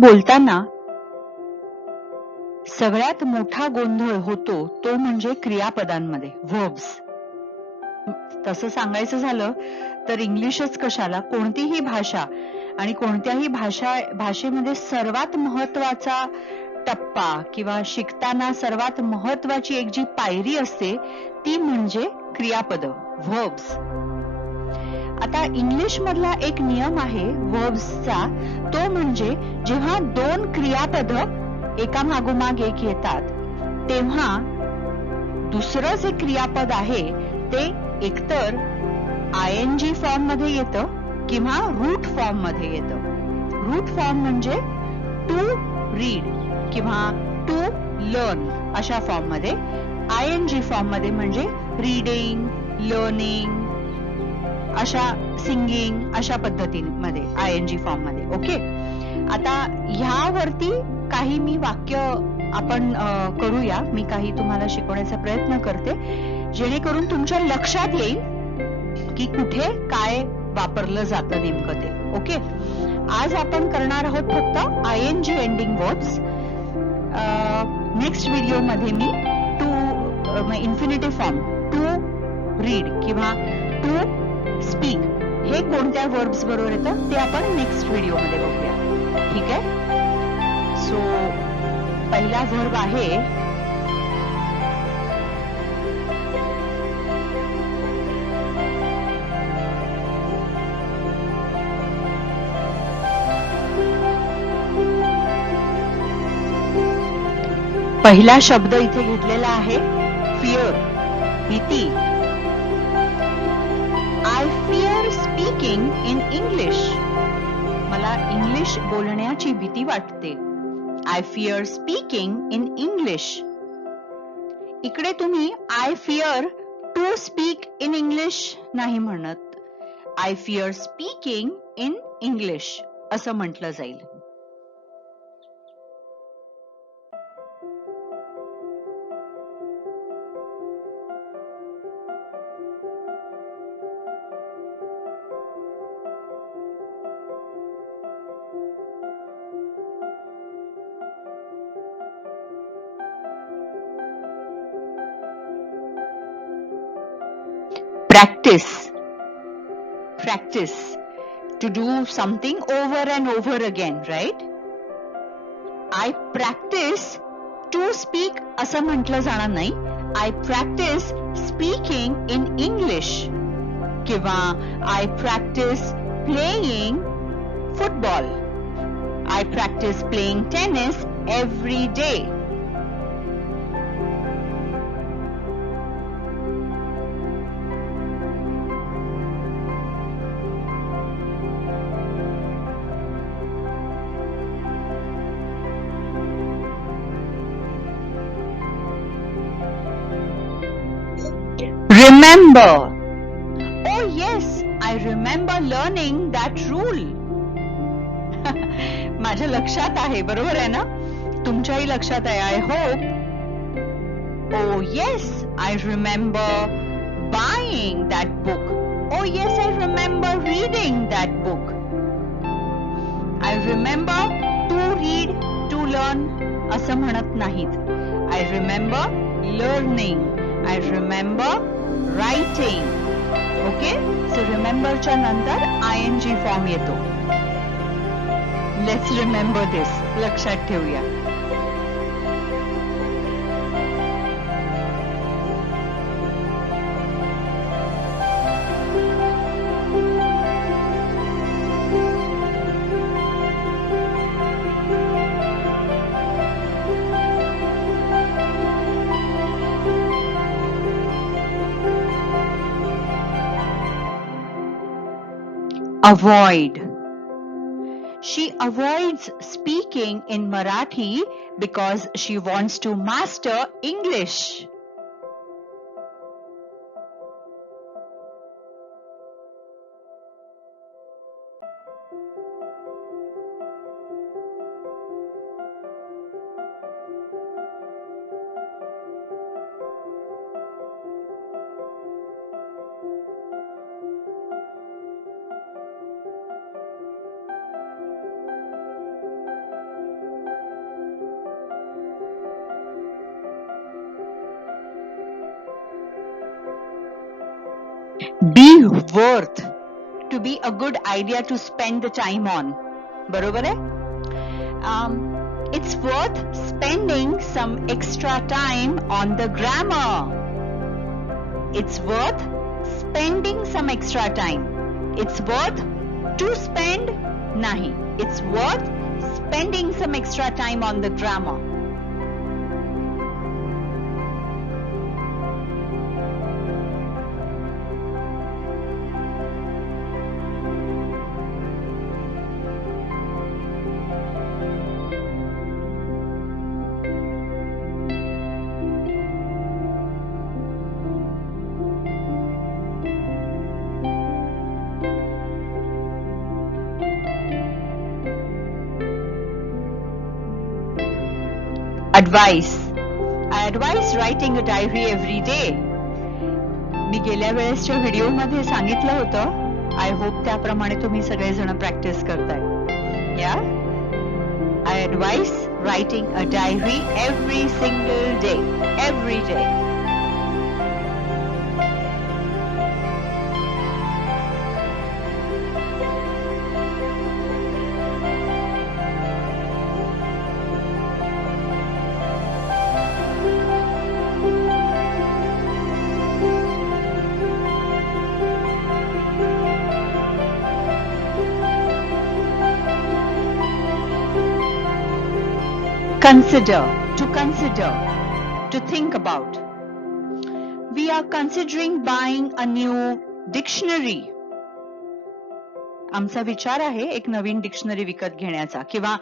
बोलताना सगळ्यात मोठा गोंधळ होतो तो म्हणजे क्रियापदांमध्ये, व्हर्ब्स. तसं सांगायचं झालं तर इंग्लिशच कशाला, कोणतीही भाषा आणि कोणत्याही भाषेमध्ये सर्वात महत्वाचा टप्पा किंवा शिकताना सर्वात महत्वाची एक जी पायरी असते ती म्हणजे क्रियापद, व्हर्ब्स. आता इंग्लिश मधला एक नियम आहे व्हर्ब्सचा, तो म्हणजे जेव्हा दोन क्रियापद एका मागोमाग एक येतात तेव्हा दुसरं जे क्रियापद आहे ते एकतर आयएनजी फॉर्म मध्ये येतं किंवा रूट फॉर्म मध्ये येतं. रूट फॉर्म म्हणजे टू रीड किंवा टू लर्न अशा फॉर्म मध्ये, आयएनजी फॉर्म मध्ये म्हणजे रीडिंग, लर्निंग, अशा सिंगिंग अशा पद्धतीमध्ये आयएनजी फॉर्म मध्ये. ओके, आता ह्यावरती काही मी वाक्य आपण करूया. मी काही तुम्हाला शिकवण्याचा प्रयत्न करते जेणेकरून तुमच्या लक्षात येईल की कुठे काय वापरलं जातं नेमकं ते. ओके, आज आपण करणार आहोत फक्त ING ending verbs. Next video मध्ये मी to infinitive form, to read किंवा टू स्पीक हे कोणत्या वर्ब्स बरोबर येतं ते आपण नेक्स्ट व्हिडिओ मध्ये बघूया. ठीक आहे. सो पहिला वर्ब आहे पहिला शब्द इथे घेतलेला आहे फिअर, भीती. I fear speaking in English. मला इंग्लिश बोलण्याची भीती वाटते. I fear speaking in English. इकडे तुम्ही I fear to speak in English नाही म्हणत, I fear speaking in English असं म्हटलं जाईल. Practice. To do something over and over again, right? I practice to speak असं म्हटलं जाणार नाही. I practice speaking in English किंवा I practice playing football. I practice playing tennis every day. Remember. Oh yes, I remember learning that rule. माझ्या लक्षात आहे, बरोबर आहे ना? तुमच्याही लक्षात आहे, I hope. Oh yes, I remember buying that book. Oh yes, I remember reading that book. I remember to read, to learn असं म्हणत नाहीत. I remember learning. I remember writing. Okay? So remember च्या नंतर ing form येतो. Let's remember this. लक्षात ठेवूया. Avoid. She avoids speaking in Marathi because she wants to master English. Be worth, to be a good idea to spend the time on. बरोबर आहे. It's worth spending some extra time on the grammar. It's worth spending some extra time. It's worth to spend नाही. It's worth spending some extra time on the grammar. Advice. I advise writing a diary every day. मी गेल्या वेळेसच्या video मध्ये सांगितलं होतं. I hope त्याप्रमाणे तुम्ही सगळेजण प्रॅक्टिस करताय. या आय advise writing a diary every single day. Every day. Consider, to think about. We are considering buying a new dictionary. आमचा विचार आहे एक नवीन डिक्शनरी विकत घेण्याचा. किंवा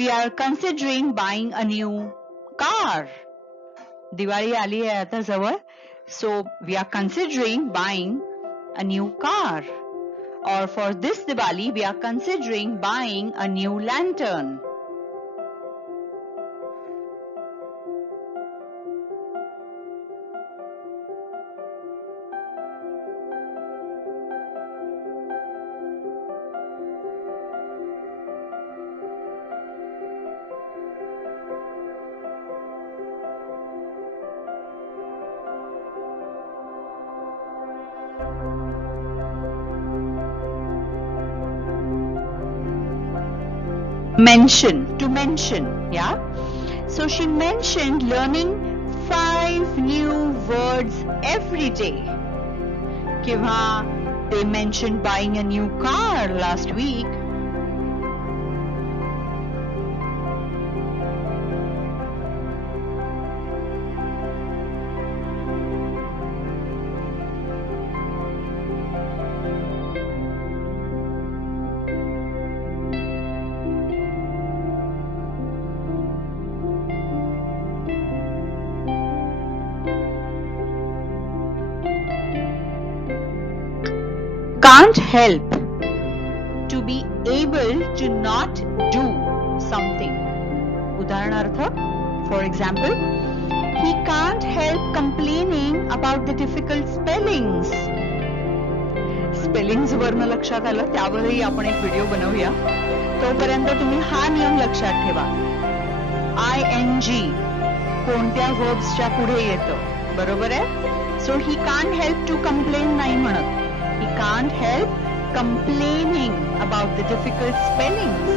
we are considering buying a new car. Diwali आली आहे आता जवळ. So we are considering buying a new car. Or for this Diwali we are considering buying a new lantern. To mention, yeah. So she mentioned learning 5 new words every day. Kiva, they mentioned buying a new car last week. Can't help, to be able to not do something. उदाहरणार्थ, for example, he can't help complaining about the difficult spellings. Spellings वरनं लक्षात आलं, त्यावरही आपण एक video बनवूया. तोपर्यंत तुम्ही हा नियम लक्षात ठेवा. ING कोणत्या verbsच्या पुढे येतं. बरोबर आहे. So he can't help to complain नाही म्हणत. He can't help complaining about the difficult spellings.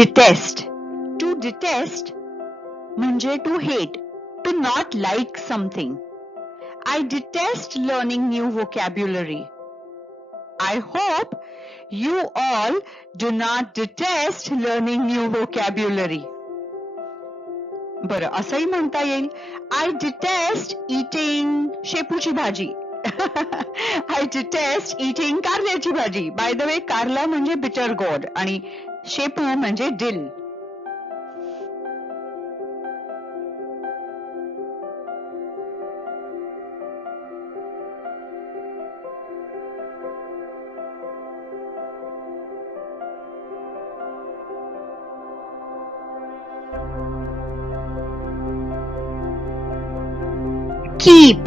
Detest. To detest म्हणजे to hate, to not like something. I detest learning new vocabulary. I hope you all do not detest learning new vocabulary. बरं, असंही म्हणता येईल. I detest eating शेपूची भाजी. I detest eating कारल्याची भाजी. By the way, कारला म्हणजे bitter gourd आणि शेपू म्हणजे dill. Keep.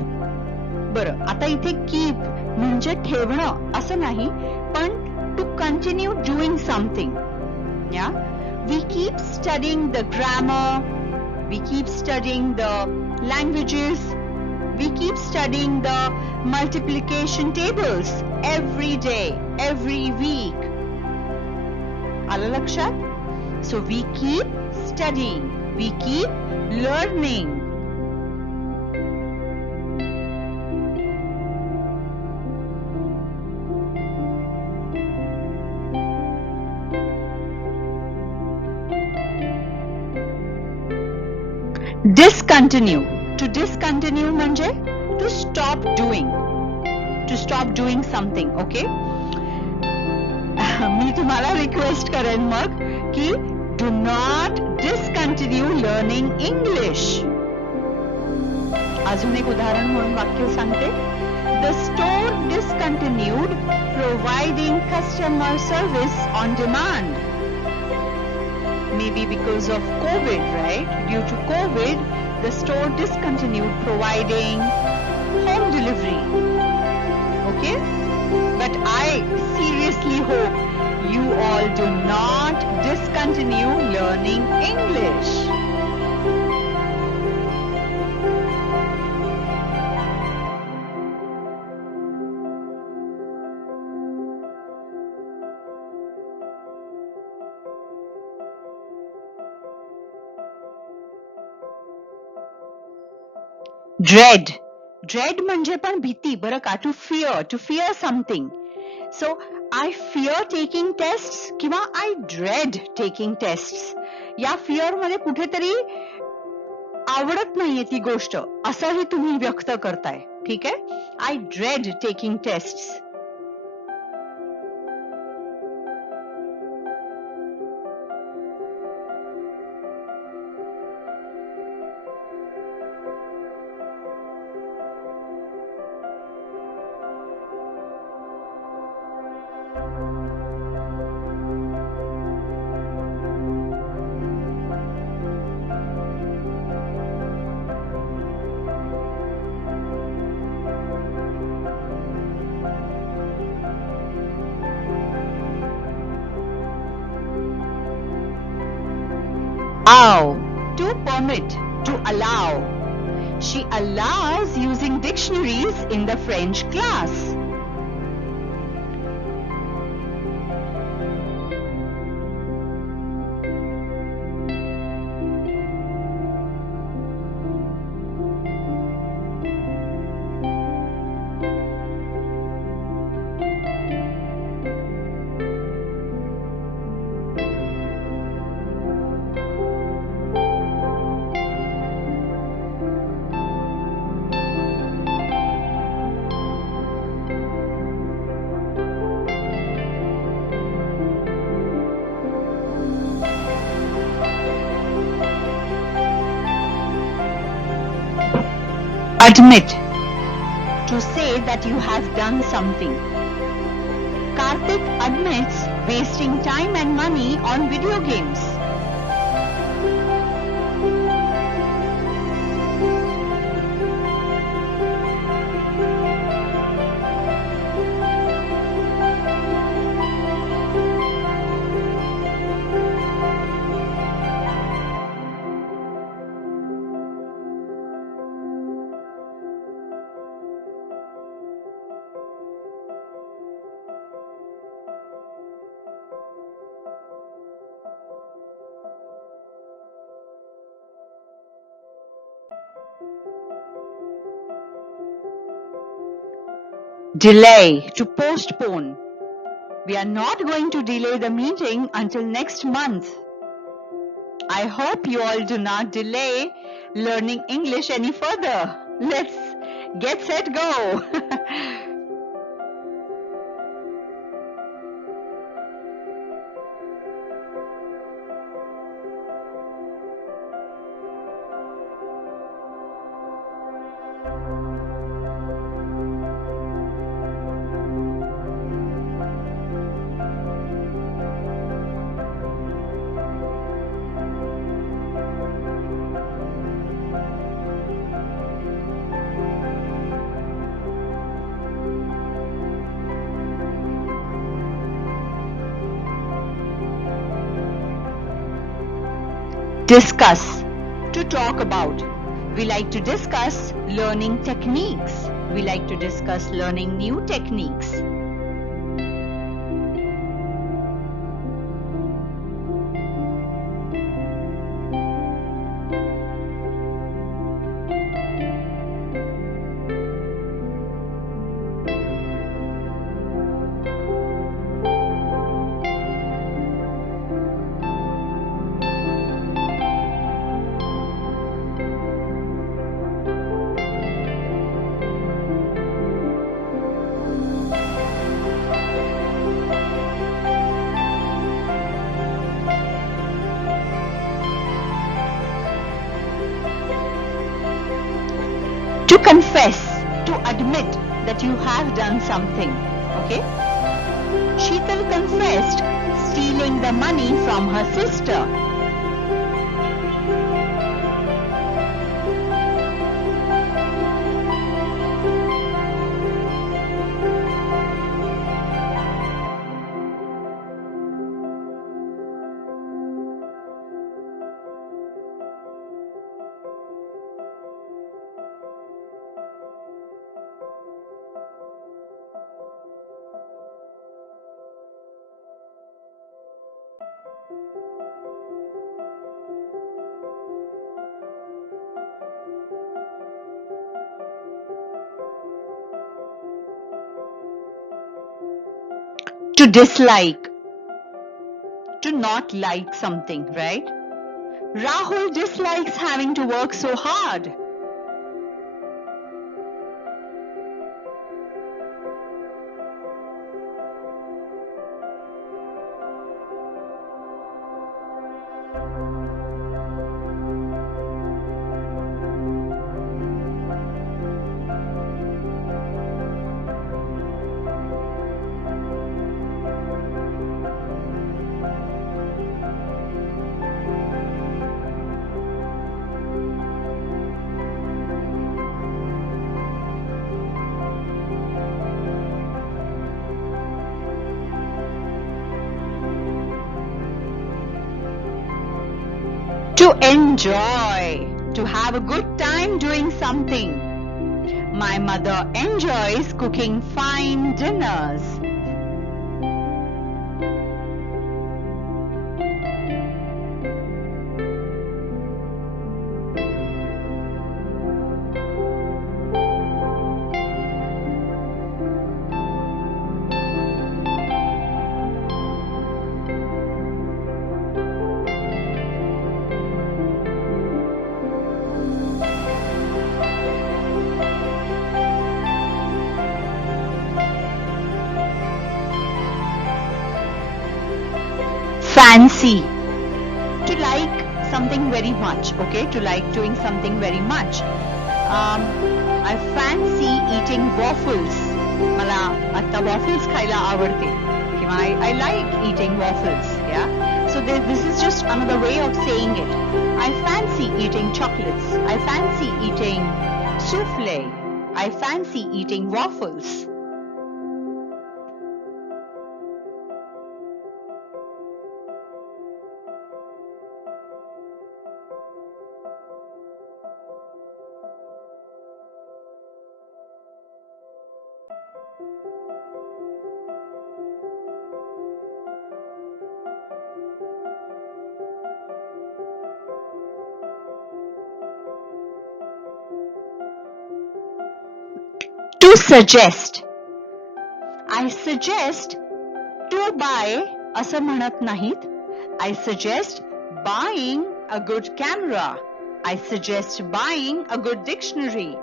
बरं, आता इथे कीप म्हणजे ठेवणं असं नाही, पण to continue doing something. Yeah, we keep studying the grammar, we keep studying the languages, we keep studying the multiplication tables every day, every week. आलं लक्षात? So we keep studying, we keep learning. Discontinue. To discontinue म्हणजे to stop doing. To stop doing something. Okay? मी तुम्हाला request करेन मग की do not discontinue learning English. अजून एक उदाहरण म्हणून वाक्य सांगते. The store discontinued providing customer service on demand. Maybe because of COVID, right? Due to COVID, the store discontinued providing home delivery. Okay? But I seriously hope you all do not discontinue learning English. Dread. Dread म्हणजे पण भीती, बरं का? To fear something. So, I fear taking tests किंवा I dread taking tests. या fear मध्ये कुठेतरी आवडत नाहीये ती गोष्ट, असंही तुम्ही व्यक्त करताय. ठीक आहे? I dread taking tests. To permit, to allow. She allows using dictionaries in the French class. Admit. To say that you have done something. Karthik admits wasting time and money on video games. Delay, to postpone. We are not going to delay the meeting until next month. I hope you all do not delay learning English any further. Let's get set, go. discuss, to talk about. We like to discuss learning techniques. We like to discuss learning new techniques. To confess, to admit that you have done something. Okay? Sheetal confessed stealing the money from her sister. To dislike, to not like something, right? Rahul dislikes having to work so hard. To enjoy, to have a good time doing something. My mother enjoys cooking fine dinners. Fancy, to like something very much, okay, to like doing something very much. I fancy eating waffles. मला आता waffles खायला आवडते किंवा I like eating waffles, yeah. So this is just another way of saying it. I fancy eating chocolates. I fancy eating souffle. I fancy eating waffles. To suggest, I suggest to buy असं म्हणत नाहीत. I suggest buying a good camera. I suggest buying a good dictionary.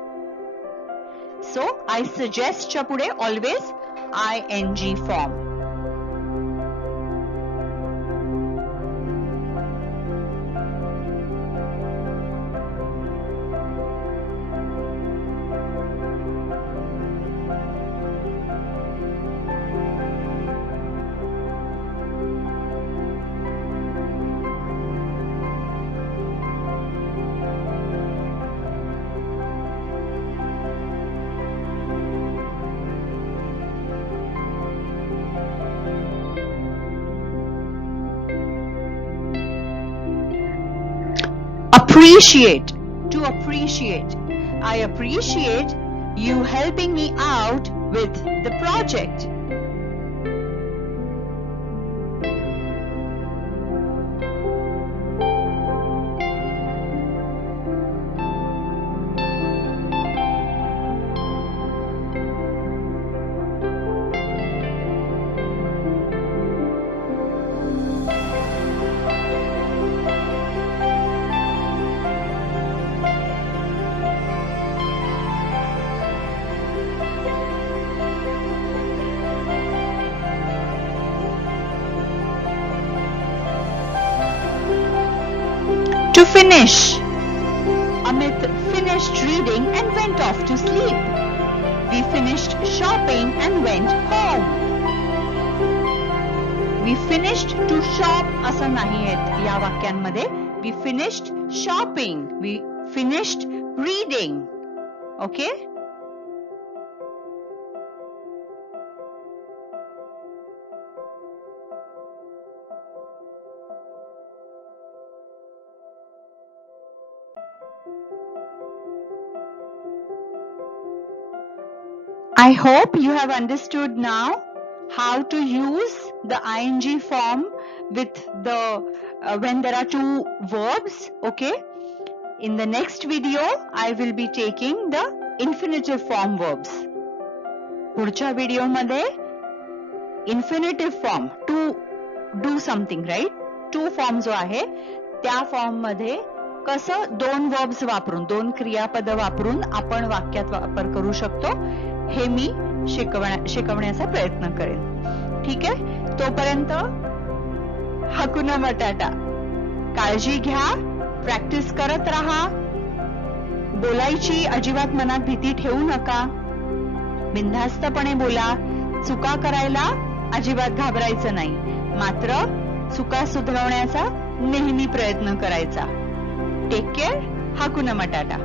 So I suggest च्या पुढे always ing form. appreciate. To appreciate. I appreciate you helping me out with the project. To finish. Amit finished reading and went off to sleep. We finished shopping and went home. We finished to shop असं नाही आहेत या वाक्यांमध्ये. We finished shopping. We finished reading. Okay? I hope you have understood now how to use the ing form with the when there are two verbs. Okay, in the next video I will be taking the infinitive form verbs. पुढच्या video मध्ये infinitive form to do something, right? to form जो आहे त्या form मध्ये कसं दोन verbs वापरून दोन क्रियापद वापरून आपण वाक्यात वापर करू शकतो हे मी शिकवण्याचा प्रयत्न करेन. ठीक आहे, तोपर्यंत हाकुना मटाटा. काळजी घ्या, प्रॅक्टिस करत राहा, बोलायची अजिबात मनात भीती ठेवू नका, बिनधास्तपणे बोला, चुका करायला अजिबात घाबरायचं नाही, मात्र चुका सुधारण्याचा नेहमी प्रयत्न करायचा. Take care. हाकुना मटाटा.